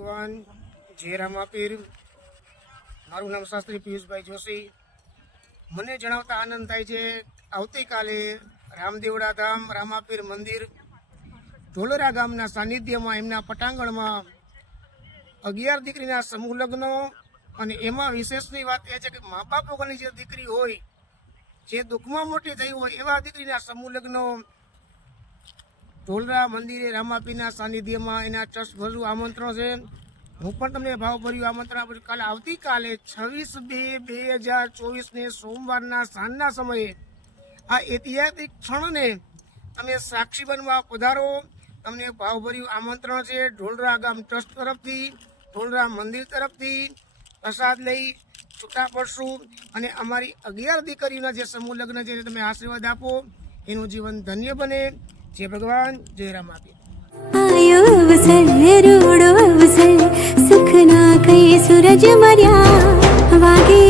ભગવાન જય રામાપીર. મારું નામ શાસ્ત્રી પિયુષભાઈ જોશી. મને જણાવતા આનંદ થાય છે, આવતીકાલે રામદેવડા ધામ રામાપીર મંદિર ઢોલરા ગામના સાનિધ્યમાં એમના પટાંગણમાં 11 દીકરીના સમૂહ લગ્નો, અને એમાં વિશેષની વાત એ છે કે મા બાપ વગરની જે દીકરી હોય, જે દુઃખમાં મોટી થઈ હોય, એવા દીકરીના સમૂહ લગ્નો ઢોલરા મંદિરે રામાપીરના સાનિધ્યમાં એના ટ્રસ્ટ ભરું આમંત્રણ છે. હું પણ તમને ભાવભર્યું આમંત્રણ આપું છું. કાલે આવતીકાલે 26/2/2024 સોમવારના સાંજના સમયે આ ઐતિહાસિક ક્ષણને તમે સાક્ષી બનવા પધારો. તમને ભાવભર્યું આમંત્રણ છે. ઢોલરા ગામ ટ્રસ્ટ તરફથી, ઢોલરા મંદિર તરફથી પ્રસાદ લઈ છૂટા પડશું, અને અમારી 11 દીકરીઓના જે સમૂહ લગ્ન છે તમે આશીર્વાદ આપો, એનું જીવન ધન્ય બને. જય ભગવાન, જય રામાપીર. आयो अवसर रूड़ो अवसर सुख ना कई सूरज मर्या वागे